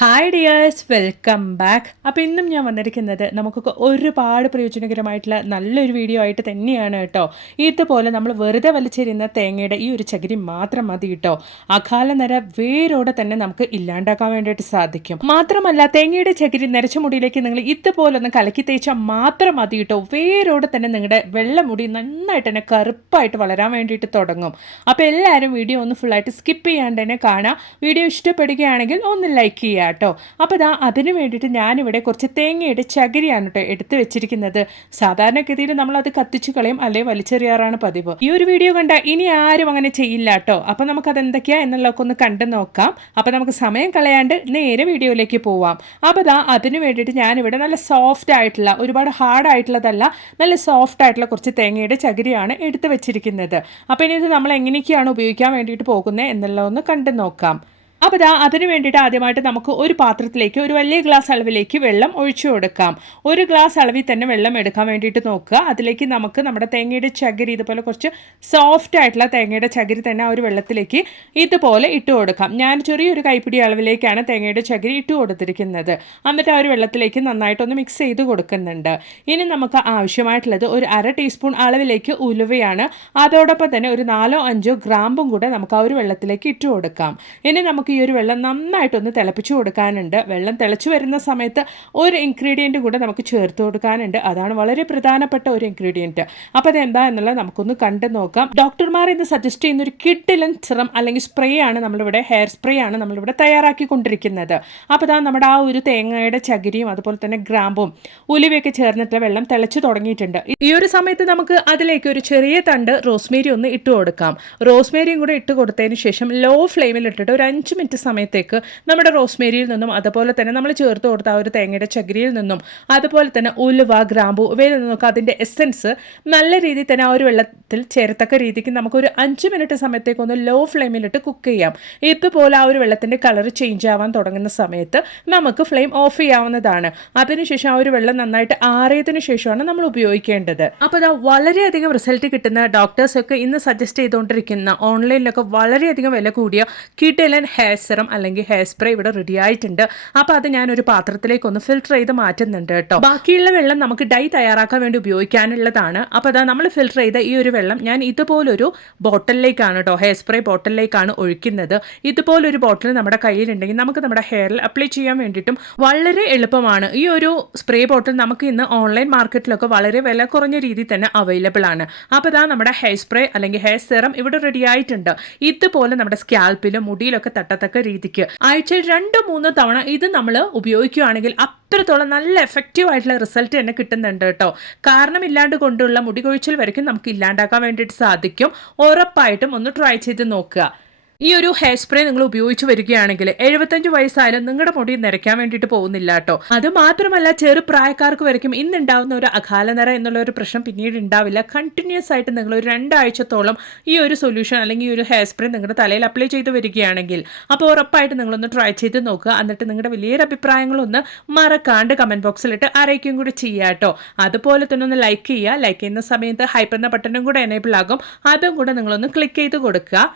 Hi dears welcome back അപ്പോൾ ഇന്നും ഞാൻ വന്നിരിക്കുന്നത് നമുക്കൊക്കെ ഒരുപാട് പ്രയോജനകരമായിട്ടുള്ള നല്ലൊരു വീഡിയോ ആയിട്ട് തന്നെയാണ് കേട്ടോ. ഇതുപോലെ നമ്മൾ വെറുതെ വലിച്ചെറിയുന്ന തേങ്ങയുടെ ഈ ഒരു ചകിരി മാത്രം മതി കേട്ടോ. അകാല നര വേരോടെ തന്നെ നമുക്ക് ഇല്ലാണ്ടാക്കാൻ വേണ്ടിയിട്ട് സാധിക്കും. മാത്രമല്ല തേങ്ങയുടെ ചകിരി നരച്ച മുടിയിലേക്ക് നിങ്ങൾ ഇതുപോലെ ഒന്ന് കലക്കി തേച്ചാൽ മാത്രം മതി കേട്ടോ. വേരോടെ തന്നെ നിങ്ങളുടെ വെള്ള മുടി നന്നായിട്ട് തന്നെ കറുപ്പായിട്ട് വളരാൻ വേണ്ടിയിട്ട് തുടങ്ങും. അപ്പോൾ എല്ലാവരും വീഡിയോ ഒന്ന് ഫുള്ളായിട്ട് സ്കിപ്പ് ചെയ്യാണ്ട് തന്നെ കാണാം. വീഡിയോ ഇഷ്ടപ്പെടുകയാണെങ്കിൽ ഒന്ന് ലൈക്ക് ചെയ്യുക കേട്ടോ അപ്പോൾ ഇതാ അതിന് വേണ്ടിയിട്ട് ഞാനിവിടെ കുറച്ച് തേങ്ങയുടെ ചകിരിയാണ് കേട്ടോ എടുത്ത് വെച്ചിരിക്കുന്നത്. സാധാരണഗതിയിൽ നമ്മൾ അത് കത്തിച്ചു കളയും അല്ലെങ്കിൽ വലിച്ചെറിയാറാണ് പതിവ്. ഈ ഒരു വീഡിയോ കണ്ട ഇനി ആരും അങ്ങനെ ചെയ്യില്ല കേട്ടോ അപ്പോൾ നമുക്കത് എന്തൊക്കെയാ എന്നുള്ളതൊക്കെ ഒന്ന് കണ്ടു നോക്കാം. അപ്പോൾ നമുക്ക് സമയം കളയാണ്ട് നേരെ വീഡിയോയിലേക്ക് പോവാം. അപ്പോൾ ഇതാ അതിന് വേണ്ടിയിട്ട് ഞാനിവിടെ നല്ല സോഫ്റ്റ് ആയിട്ടുള്ള ഒരുപാട് ഹാർഡ് ആയിട്ടുള്ളതല്ല നല്ല സോഫ്റ്റ് ആയിട്ടുള്ള കുറച്ച് തേങ്ങയുടെ ചകിരിയാണ് എടുത്ത് വെച്ചിരിക്കുന്നത്. അപ്പോൾ ഇനി ഇത് നമ്മൾ എങ്ങനെയൊക്കെയാണ് ഉപയോഗിക്കാൻ വേണ്ടിയിട്ട് പോകുന്നത് എന്നുള്ളതൊന്ന് കണ്ടു നോക്കാം. അപ്പോൾ ദാ അതിന് വേണ്ടിയിട്ട് ആദ്യമായിട്ട് നമുക്ക് ഒരു പാത്രത്തിലേക്ക് ഒരു വലിയ ഗ്ലാസ് അളവിലേക്ക് വെള്ളം ഒഴിച്ചു കൊടുക്കാം. ഒരു ഗ്ലാസ് അളവിൽ തന്നെ വെള്ളം എടുക്കാൻ വേണ്ടിയിട്ട് നോക്കുക. അതിലേക്ക് നമുക്ക് നമ്മുടെ തേങ്ങയുടെ ചകിരി ഇതുപോലെ കുറച്ച് സോഫ്റ്റ് ആയിട്ടുള്ള തേങ്ങയുടെ ചകിരി തന്നെ ആ ഒരു വെള്ളത്തിലേക്ക് ഇതുപോലെ ഇട്ട് കൊടുക്കാം. ഞാൻ ചെറിയൊരു കൈപ്പിടി അളവിലേക്കാണ് തേങ്ങയുടെ ചകിരി ഇട്ട് കൊടുത്തിരിക്കുന്നത്. എന്നിട്ട് ആ ഒരു വെള്ളത്തിലേക്ക് നന്നായിട്ടൊന്ന് മിക്സ് ചെയ്ത് കൊടുക്കുന്നുണ്ട്. ഇനി നമുക്ക് ആവശ്യമായിട്ടുള്ളത് ഒരു അര ടീസ്പൂൺ അളവിലേക്ക് ഉലുവയാണ്. അതോടൊപ്പം തന്നെ ഒരു നാലോ അഞ്ചോ ഗ്രാമ്പും കൂടെ നമുക്ക് ആ ഒരു വെള്ളത്തിലേക്ക് ഇട്ട് കൊടുക്കാം. ഇനി നമുക്ക് ഈ ഒരു വെള്ളം നന്നായിട്ടൊന്ന് തിളപ്പിച്ചു കൊടുക്കാനുണ്ട്. വെള്ളം തിളച്ചു വരുന്ന സമയത്ത് ഒരു ഇൻഗ്രീഡിയന്റ് കൂടെ നമുക്ക് ചേർത്ത് കൊടുക്കാനുണ്ട്. അതാണ് വളരെ പ്രധാനപ്പെട്ട ഒരു ഇൻഗ്രീഡിയന്റ് അപ്പോൾ അതെന്താ എന്നുള്ളത് നമുക്കൊന്ന് കണ്ടു നോക്കാം. ഡോക്ടർമാർ ഇന്ന് സജസ്റ്റ് ചെയ്യുന്ന ഒരു കിഡിലൻ സിറം അല്ലെങ്കിൽ സ്പ്രേ ആണ് നമ്മളിവിടെ ഹെയർ സ്പ്രേ ആണ് നമ്മളിവിടെ തയ്യാറാക്കിക്കൊണ്ടിരിക്കുന്നത്. അപ്പോൾ അതാ നമ്മുടെ ആ ഒരു തേങ്ങയുടെ ചകിരിയും അതുപോലെ തന്നെ ഗ്രാമ്പും ഉലുവയൊക്കെ ചേർന്നിട്ടുള്ള വെള്ളം തിളച്ചു തുടങ്ങിയിട്ടുണ്ട്. ഈ ഒരു സമയത്ത് നമുക്ക് അതിലേക്ക് ഒരു ചെറിയ തണ്ട് റോസ്മേരി ഒന്ന് ഇട്ട് കൊടുക്കാം. റോസ്മേരിയും കൂടെ ഇട്ട് കൊടുത്തതിന് ശേഷം ലോ ഫ്ലെയിമിൽ ഇട്ടിട്ട് ഒരു അഞ്ച് മിനിറ്റ് സമയത്തേക്ക് നമ്മുടെ റോസ്മേരിയിൽ നിന്നും അതുപോലെ തന്നെ നമ്മൾ ചേർത്ത് കൊടുത്ത ആ ഒരു തേങ്ങയുടെ ചകിരിയിൽ നിന്നും അതുപോലെ തന്നെ ഉലുവ ഗ്രാമ്പു ഇവയിൽ നിന്നൊക്കെ അതിന്റെ എസെൻസ് നല്ല രീതിയിൽ തന്നെ ആ ഒരു വെള്ളത്തിൽ ചേരത്തക്ക രീതിക്ക് നമുക്കൊരു അഞ്ച് മിനിറ്റ് സമയത്തേക്ക് ഒന്ന് ലോ ഫ്ലെയിമിലിട്ട് കുക്ക് ചെയ്യാം. ഇതുപോലെ ആ ഒരു വെള്ളത്തിന്റെ കളർ ചേഞ്ച് ആവാൻ തുടങ്ങുന്ന സമയത്ത് നമുക്ക് ഫ്ലെയിം ഓഫ് ചെയ്യാവുന്നതാണ്. അതിനുശേഷം ആ ഒരു വെള്ളം നന്നായിട്ട് ആറിയതിന് ശേഷമാണ് നമ്മൾ ഉപയോഗിക്കേണ്ടത്. അപ്പോൾ അത് വളരെയധികം റിസൾട്ട് കിട്ടുന്ന ഡോക്ടേഴ്സൊക്കെ ഇന്ന് സജസ്റ്റ് ചെയ്തുകൊണ്ടിരിക്കുന്ന ഓൺലൈനിലൊക്കെ വളരെയധികം വില കൂടിയ കിട്ടലൻ ഹെയർ സെറം അല്ലെങ്കിൽ ഹെയർ സ്പ്രേ ഇവിടെ റെഡി ആയിട്ടുണ്ട്. അപ്പോൾ അത് ഞാൻ ഒരു പാത്രത്തിലേക്ക് ഒന്ന് ഫിൽറ്റർ ചെയ്ത് മാറ്റുന്നുണ്ട് കേട്ടോ. ബാക്കിയുള്ള വെള്ളം നമുക്ക് ഡൈ തയ്യാറാക്കാൻ വേണ്ടി ഉപയോഗിക്കാനുള്ളതാണ്. അപ്പോൾ അതാ നമ്മൾ ഫിൽറ്റർ ചെയ്ത ഈ ഒരു വെള്ളം ഞാൻ ഇതുപോലൊരു ബോട്ടിലേക്കാണ് കേട്ടോ ഹെയർ സ്പ്രേ ബോട്ടിലേക്കാണ് ഒഴിക്കുന്നത്. ഇതുപോലൊരു ബോട്ടിൽ നമ്മുടെ കയ്യിലുണ്ടെങ്കിൽ നമുക്ക് നമ്മുടെ ഹെയറിൽ അപ്ലൈ ചെയ്യാൻ വേണ്ടിയിട്ടും വളരെ എളുപ്പമാണ്. ഈ ഒരു സ്പ്രേ ബോട്ടിൽ നമുക്ക് ഇന്ന് ഓൺലൈൻ മാർക്കറ്റിലൊക്കെ വളരെ വില കുറഞ്ഞ രീതിയിൽ തന്നെ അവൈലബിൾ ആണ്. അപ്പോൾ ഇതാ നമ്മുടെ ഹെയർ സ്പ്രേ അല്ലെങ്കിൽ ഹെയർ സെറം ഇവിടെ റെഡി ആയിട്ടുണ്ട്. ഇതുപോലെ നമ്മുടെ സ്കാൽപ്പിലും മുടിയിലൊക്കെ തട്ടത്തക്ക രീതിക്ക്. ആഴ്ചയിൽ രണ്ടോ മൂന്നോ തവണ ഇത് നമ്മൾ ഉപയോഗിക്കുകയാണെങ്കിൽ അത്രത്തോളം നല്ല എഫക്റ്റീവ് ആയിട്ടുള്ള റിസൾട്ട് തന്നെ കിട്ടുന്നുണ്ട് കേട്ടോ. കാരണം ഇല്ലാണ്ട് കൊണ്ടുള്ള മുടി കൊഴിച്ചിൽ വരയ്ക്കും നമുക്ക് ഇല്ലാണ്ടാക്കാൻ വേണ്ടിയിട്ട് സാധിക്കും. ഉറപ്പായിട്ടും ഒന്ന് ട്രൈ ചെയ്ത് നോക്കുക. ഈ ഒരു ഹെയർ സ്പ്രേ നിങ്ങൾ ഉപയോഗിച്ച് വരികയാണെങ്കിൽ എഴുപത്തഞ്ച് വയസ്സായാലും നിങ്ങളുടെ മുടി നിരയ്ക്കാൻ വേണ്ടിയിട്ട് പോകുന്നില്ല കേട്ടോ അത് മാത്രമല്ല ചെറു പ്രായക്കാർക്ക് വരയ്ക്കും. ഇന്നുണ്ടാവുന്ന ഒരു അകാലനര എന്നുള്ള ഒരു പ്രശ്നം പിന്നീട് ഉണ്ടാവില്ല. കണ്ടിന്യൂസ് ആയിട്ട് നിങ്ങൾ ഒരു രണ്ടാഴ്ചത്തോളം ഈ ഒരു സൊല്യൂഷൻ അല്ലെങ്കിൽ ഈ ഒരു ഹെയർ സ്പ്രേ നിങ്ങളുടെ തലയിൽ അപ്ലൈ ചെയ്ത് വരികയാണെങ്കിൽ അപ്പോൾ ഉറപ്പായിട്ട് നിങ്ങളൊന്ന് ട്രൈ ചെയ്ത് നോക്കുക. എന്നിട്ട് നിങ്ങളുടെ വലിയൊരു അഭിപ്രായങ്ങളൊന്ന് മറക്കാണ്ട് കമന്റ് ബോക്സിലിട്ട് അറിയിക്കും കൂടി ചെയ്യുക കേട്ടോ അതുപോലെ തന്നെ ഒന്ന് ലൈക്ക് ചെയ്യുക. ലൈക്ക് ചെയ്യുന്ന സമയത്ത് ഹൈപ്പ് ബട്ടണും കൂടെ എനേബിൾ ആകും. അതും കൂടെ നിങ്ങളൊന്ന് ക്ലിക്ക് ചെയ്ത് കൊടുക്കുക.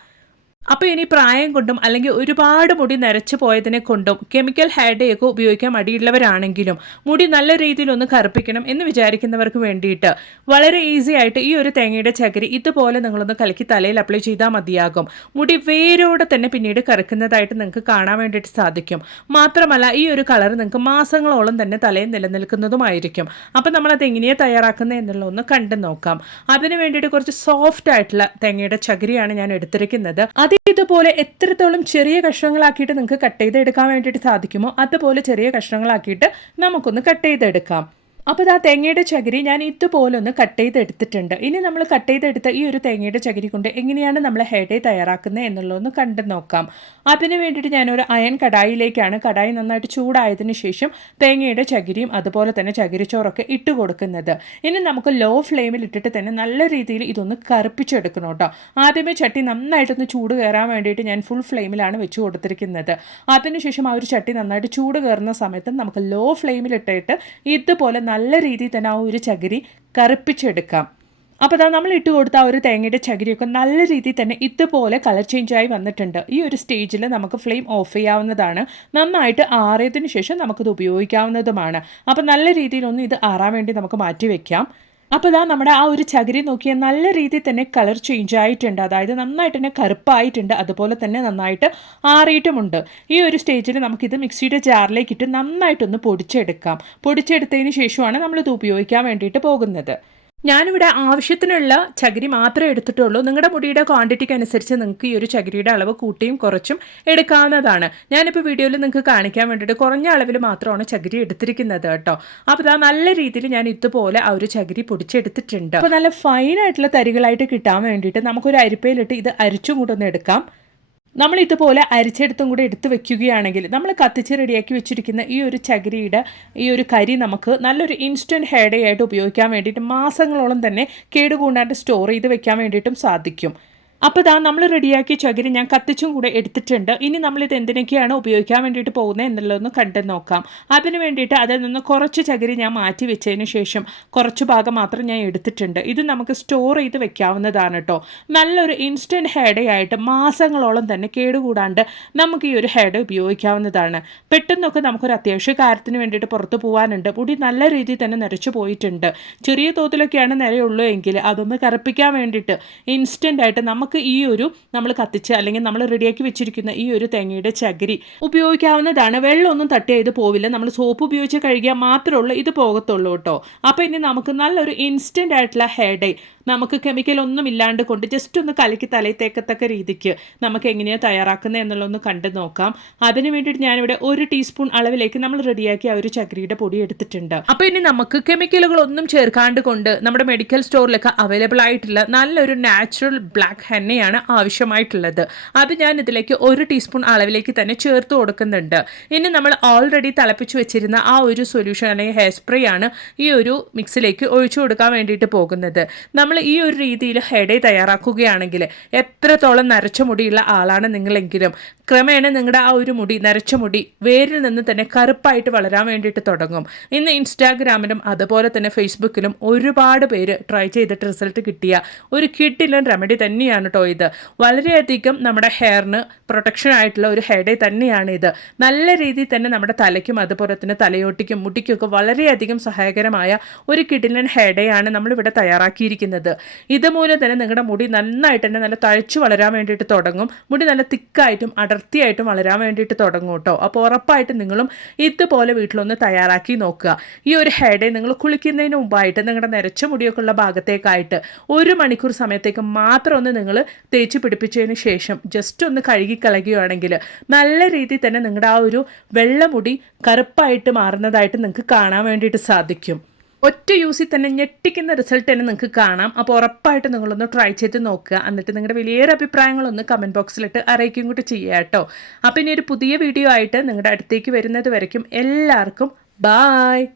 അപ്പോൾ ഇനി പ്രായം കൊണ്ടും അല്ലെങ്കിൽ ഒരുപാട് മുടി നരച്ചു പോയതിനെ കൊണ്ടും കെമിക്കൽ ഹെയർ ഡേ ഒക്കെ ഉപയോഗിക്കാൻ മടിയുള്ളവരാണെങ്കിലും മുടി നല്ല രീതിയിൽ ഒന്ന് കറുപ്പിക്കണം എന്ന് വിചാരിക്കുന്നവർക്ക് വേണ്ടിയിട്ട് വളരെ ഈസി ആയിട്ട് ഈ ഒരു തേങ്ങയുടെ ചകിരി ഇതുപോലെ നിങ്ങളൊന്ന് കലക്കി തലയിൽ അപ്ലൈ ചെയ്താൽ മതിയാകും. മുടി വേരോടെ തന്നെ പിന്നീട് കറുക്കുന്നതായിട്ട് നിങ്ങൾക്ക് കാണാൻ വേണ്ടിയിട്ട് സാധിക്കും. മാത്രമല്ല ഈ ഒരു കളർ നിങ്ങൾക്ക് മാസങ്ങളോളം തന്നെ തലയിൽ നിലനിൽക്കുന്നതുമായിരിക്കും. അപ്പോൾ നമ്മളത് എങ്ങനെയാണ് തയ്യാറാക്കുന്നത് എന്നുള്ള ഒന്ന് കണ്ടു നോക്കാം. അതിന് വേണ്ടിയിട്ട് കുറച്ച് സോഫ്റ്റ് ആയിട്ടുള്ള തേങ്ങയുടെ ചകിരിയാണ് ഞാൻ എടുത്തിരിക്കുന്നത്. അത് ഇതുപോലെ എത്രത്തോളം ചെറിയ കഷ്ണങ്ങളാക്കിയിട്ട് നിങ്ങൾക്ക് കട്ട് ചെയ്തെടുക്കാൻ വേണ്ടിയിട്ട് സാധിക്കുമോ അതുപോലെ ചെറിയ കഷ്ണങ്ങളാക്കിയിട്ട് നമുക്കൊന്ന് കട്ട് ചെയ്തെടുക്കാം. അപ്പോൾ ഇതാ തേങ്ങയുടെ ചകിരി ഞാൻ ഇതുപോലെ ഒന്ന് കട്ട് ചെയ്തെടുത്തിട്ടുണ്ട് ഇനി നമ്മൾ കട്ട് ചെയ്തെടുത്ത ഈ ഒരു തേങ്ങയുടെ ചകിരി കൊണ്ട് എങ്ങനെയാണ് നമ്മൾ ഹെയർ തയ്യാറാക്കുന്നത് എന്നുള്ളതൊന്ന് കണ്ടു നോക്കാം. അതിന് വേണ്ടിയിട്ട് ഞാനൊരു അയൺ കടായിലേക്കാണ് കടായി നന്നായിട്ട് ചൂടായതിന് ശേഷം തേങ്ങയുടെ ചകിരിയും അതുപോലെ തന്നെ ചകിരിച്ചോറൊക്കെ ഇട്ട് കൊടുക്കുന്നത്. ഇനി നമുക്ക് ലോ ഫ്ലെയിമിൽ ഇട്ടിട്ട് തന്നെ നല്ല രീതിയിൽ ഇതൊന്ന് കറുപ്പിച്ചെടുക്കണം കേട്ടോ. ആദ്യമേ ചട്ടി നന്നായിട്ടൊന്ന് ചൂട് കയറാൻ വേണ്ടിയിട്ട് ഞാൻ ഫുൾ ഫ്ലെയിമിലാണ് വെച്ച് കൊടുത്തിരിക്കുന്നത്. അതിനുശേഷം ആ ഒരു ചട്ടി നന്നായിട്ട് ചൂട് കയറുന്ന സമയത്ത് നമുക്ക് ലോ ഫ്ലെയിമിൽ ഇട്ടിട്ട് ഇതുപോലെ നല്ല രീതിയിൽ തന്നെ ആ ഒരു ചകിരി കറുപ്പിച്ചെടുക്കാം. അപ്പോൾ അതാ നമ്മൾ ഇട്ട് കൊടുത്ത ആ ഒരു തേങ്ങയുടെ ചകിരിയൊക്കെ നല്ല രീതിയിൽ തന്നെ ഇതുപോലെ കളർ ചേഞ്ച് ആയി വന്നിട്ടുണ്ട്. ഈ ഒരു സ്റ്റേജിൽ നമുക്ക് ഫ്ലെയിം ഓഫ് ചെയ്യാവുന്നതാണ്. നന്നായിട്ട് ആറിയതിനു ശേഷം നമുക്കിത് ഉപയോഗിക്കാവുന്നതുമാണ്. അപ്പോൾ നല്ല രീതിയിലൊന്ന് ഇത് ആറാൻ വേണ്ടി നമുക്ക് മാറ്റി വെക്കാം. അപ്പോൾ ഇതാ നമ്മുടെ ആ ഒരു ചകിരി നോക്കിയാൽ നല്ല രീതിയിൽ തന്നെ കളർ ചേഞ്ച് ആയിട്ടുണ്ട്. അതായത് നന്നായിട്ട് തന്നെ കറുപ്പായിട്ടുണ്ട്. അതുപോലെ തന്നെ നന്നായിട്ട് ആറിയിട്ടുമുണ്ട്. ഈ ഒരു സ്റ്റേജിൽ നമുക്കിത് മിക്സിയുടെ ജാറിലേക്ക് ഇട്ട് നന്നായിട്ടൊന്ന് പൊടിച്ചെടുക്കാം. പൊടിച്ചെടുത്തതിന് ശേഷമാണ് നമ്മളിത് ഉപയോഗിക്കാൻ വേണ്ടിയിട്ട് പോകുന്നത്. ഞാനിവിടെ ആവശ്യത്തിനുള്ള ചകിരി മാത്രമേ എടുത്തിട്ടുള്ളൂ. നിങ്ങളുടെ മുടിയുടെ ക്വാണ്ടിറ്റിക്ക് അനുസരിച്ച് നിങ്ങൾക്ക് ഈ ഒരു ചകിരിയുടെ അളവ് കൂട്ടിയും കുറച്ചും എടുക്കാവുന്നതാണ്. ഞാനിപ്പോൾ വീഡിയോയിൽ നിങ്ങൾക്ക് കാണിക്കാൻ വേണ്ടിയിട്ട് കുറഞ്ഞ അളവിൽ മാത്രമാണ് ചകിരി എടുത്തിരിക്കുന്നത് കേട്ടോ. അപ്പോൾ ഇതാ നല്ല രീതിയിൽ ഞാൻ ഇതുപോലെ ആ ഒരു ചകിരി പൊടിച്ചെടുത്തിട്ടുണ്ട്. അപ്പോൾ നല്ല ഫൈനായിട്ടുള്ള തരികളായിട്ട് കിട്ടാൻ വേണ്ടിയിട്ട് നമുക്കൊരു അരിപ്പയിലിട്ട് ഇത് അരിച്ചും കൂടെ ഒന്ന് എടുക്കാം. നമ്മൾ ഇതുപോലെ അരിച്ചെടുത്തും കൂടെ എടുത്ത് വെക്കുകയാണെങ്കിൽ നമ്മൾ കത്തിച്ച് റെഡിയാക്കി വെച്ചിരിക്കുന്ന ഈ ഒരു ചകിരിയുടെ ഈ ഒരു കരി നമുക്ക് നല്ലൊരു ഇൻസ്റ്റന്റ് ഹെയർ ആയിട്ട് ഉപയോഗിക്കാൻ വേണ്ടിയിട്ട് മാസങ്ങളോളം തന്നെ കേടുകൂടാണ്ട് സ്റ്റോർ ചെയ്ത് വെക്കാൻ വേണ്ടിയിട്ടും സാധിക്കും. അപ്പോൾ ഇതാ നമ്മൾ റെഡിയാക്കിയ ചകിരി ഞാൻ കത്തിച്ചും കൂടെ എടുത്തിട്ടുണ്ട്. ഇനി നമ്മളിത് എന്തിനൊക്കെയാണ് ഉപയോഗിക്കാൻ വേണ്ടിയിട്ട് പോകുന്നത് എന്നുള്ളതൊന്ന് കണ്ടു നോക്കാം. അതിന് വേണ്ടിയിട്ട് അതിൽ നിന്ന് കുറച്ച് ചകിരി ഞാൻ മാറ്റി വെച്ചതിന് ശേഷം കുറച്ച് ഭാഗം മാത്രം ഞാൻ എടുത്തിട്ടുണ്ട്. ഇത് നമുക്ക് സ്റ്റോർ ചെയ്ത് വെക്കാവുന്നതാണ് കേട്ടോ നല്ലൊരു ഇൻസ്റ്റന്റ് ഹെഡയായിട്ട് മാസങ്ങളോളം തന്നെ കേടുകൂടാണ്ട് നമുക്ക് ഈ ഒരു ഹെഡ് ഉപയോഗിക്കാവുന്നതാണ്. പെട്ടെന്നൊക്കെ നമുക്കൊരു അത്യാവശ്യ കാര്യത്തിന് വേണ്ടിയിട്ട് പുറത്ത് പോകാനുണ്ട് മുടി നല്ല രീതിയിൽ തന്നെ നിറച്ചു പോയിട്ടുണ്ട്. ചെറിയ തോതിലൊക്കെയാണ് നിലയുള്ളൂ എങ്കിൽ അതൊന്ന് കറുപ്പിക്കാൻ വേണ്ടിയിട്ട് ഇൻസ്റ്റന്റ് ആയിട്ട് നമുക്ക് നമുക്ക് ഈ ഒരു നമ്മൾ കത്തിച്ച് അല്ലെങ്കിൽ നമ്മൾ റെഡിയാക്കി വെച്ചിരിക്കുന്ന ഈ ഒരു തേങ്ങയുടെ ചകിരി ഉപയോഗിക്കാവുന്നതാണ്. വെള്ളമൊന്നും തട്ടി ഇത് പോവില്ല. നമ്മൾ സോപ്പ് ഉപയോഗിച്ച് കഴുകിയാൽ മാത്രമേ ഉള്ളൂ. ഇത് പോകത്തുള്ളൂ കേട്ടോ. അപ്പോൾ ഇനി നമുക്ക് നല്ലൊരു ഇൻസ്റ്റന്റ് ആയിട്ടുള്ള ഹെയർ ഡേ നമുക്ക് കെമിക്കൽ ഒന്നും ഇല്ലാണ്ട് കൊണ്ട് ജസ്റ്റ് ഒന്ന് കലക്കി തലയിൽ രീതിക്ക് നമുക്ക് എങ്ങനെയാണ് തയ്യാറാക്കുന്നത് എന്നുള്ളതൊന്ന് കണ്ടു നോക്കാം. അതിന് വേണ്ടിയിട്ട് ഞാനിവിടെ ഒരു ടീസ്പൂൺ അളവിലേക്ക് നമ്മൾ റെഡിയാക്കി ആ ഒരു ചക്രിയുടെ പൊടി എടുത്തിട്ടുണ്ട്. അപ്പോൾ ഇനി നമുക്ക് കെമിക്കലുകൾ ഒന്നും ചേർക്കാണ്ട് കൊണ്ട് നമ്മുടെ മെഡിക്കൽ സ്റ്റോറിലൊക്കെ അവൈലബിൾ ആയിട്ടുള്ള നല്ലൊരു നാച്ചുറൽ ബ്ലാക്ക് ഹെന്നയാണ് ആവശ്യമായിട്ടുള്ളത്. അത് ഞാൻ ഇതിലേക്ക് ഒരു ടീസ്പൂൺ അളവിലേക്ക് തന്നെ ചേർത്ത് കൊടുക്കുന്നുണ്ട്. ഇനി നമ്മൾ ഓൾറെഡി തിളപ്പിച്ച് വെച്ചിരുന്ന ആ ഒരു സൊല്യൂഷൻ അല്ലെങ്കിൽ ഹെയർ സ്പ്രേ ആണ് ഈ ഒരു മിക്സിലേക്ക് ഒഴിച്ചു കൊടുക്കാൻ വേണ്ടിയിട്ട് പോകുന്നത്. നമ്മൾ ഈ ഒരു രീതിയിൽ ഹെഡേ തയ്യാറാക്കുകയാണെങ്കിൽ എത്രത്തോളം നരച്ച മുടിയുള്ള ആളാണ് നിങ്ങളെങ്കിലും ക്രമേണ നിങ്ങളുടെ ആ ഒരു മുടി നരച്ച മുടി വേരിൽ നിന്ന് തന്നെ കറുപ്പായിട്ട് വളരാൻ വേണ്ടിയിട്ട് തുടങ്ങും. ഇന്ന് ഇൻസ്റ്റാഗ്രാമിലും അതുപോലെ തന്നെ ഫേസ്ബുക്കിലും ഒരുപാട് പേര് ട്രൈ ചെയ്തിട്ട് റിസൾട്ട് കിട്ടിയ ഒരു കിട്ടിലും റെമഡി തന്നെയാണ് കേട്ടോ ഇത്. വളരെയധികം നമ്മുടെ ഹെയറിന് പ്രൊട്ടക്ഷൻ ആയിട്ടുള്ള ഒരു ഹെയർ തന്നെയാണ് ഇത്. നല്ല രീതിയിൽ തന്നെ നമ്മുടെ തലയ്ക്കും അതുപോലെ തന്നെ തലയോട്ടിക്കും മുടിക്കൊക്കെ വളരെയധികം സഹായകരമായ ഒരു കിടിലൻ ഹെയർ ആണ് നമ്മളിവിടെ തയ്യാറാക്കിയിരിക്കുന്നത്. ഇതുമൂലം തന്നെ നിങ്ങളുടെ മുടി നന്നായിട്ട് തന്നെ നല്ല തഴച്ചു വളരാൻ വേണ്ടിയിട്ട് തുടങ്ങും. മുടി നല്ല തിക്കായിട്ടും അടർത്തിയായിട്ടും വളരാൻ വേണ്ടിയിട്ട് തുടങ്ങും കേട്ടോ. അപ്പോൾ ഉറപ്പായിട്ട് നിങ്ങളും ഇതുപോലെ വീട്ടിലൊന്ന് തയ്യാറാക്കി നോക്കുക. ഈ ഒരു ഹെയർ നിങ്ങൾ കുളിക്കുന്നതിന് മുമ്പായിട്ട് നിങ്ങളുടെ നിരച്ച മുടിയൊക്കെ ഉള്ള ഭാഗത്തേക്കായിട്ട് ഒരു മണിക്കൂർ സമയത്തേക്ക് മാത്രം ഒന്ന് നിങ്ങൾ തേച്ച് പിടിപ്പിച്ചതിന് ശേഷം ജസ്റ്റ് ഒന്ന് കഴുകി കളയുകയാണെങ്കിൽ നല്ല രീതിയിൽ തന്നെ നിങ്ങളുടെ ആ ഒരു വെള്ളമുടി കറുപ്പായിട്ട് മാറുന്നതായിട്ട് നിങ്ങൾക്ക് കാണാൻ വേണ്ടിയിട്ട് സാധിക്കും. ഒറ്റ യൂസിൽ തന്നെ ഞെട്ടിക്കുന്ന റിസൾട്ട് തന്നെ നിങ്ങൾക്ക് കാണാം. അപ്പോൾ ഉറപ്പായിട്ട് നിങ്ങളൊന്ന് ട്രൈ ചെയ്ത് നോക്കുക. എന്നിട്ട് നിങ്ങളുടെ വലിയൊരു അഭിപ്രായങ്ങളൊന്ന് കമന്റ് ബോക്സിലിട്ട് അറിയിക്കും കൂടി ചെയ്യുക കേട്ടോ. അപ്പോൾ ഇനി ഒരു പുതിയ വീഡിയോ ആയിട്ട് നിങ്ങളുടെ അടുത്തേക്ക് വരുന്നത് വരയ്ക്കും. എല്ലാവർക്കും ബായ്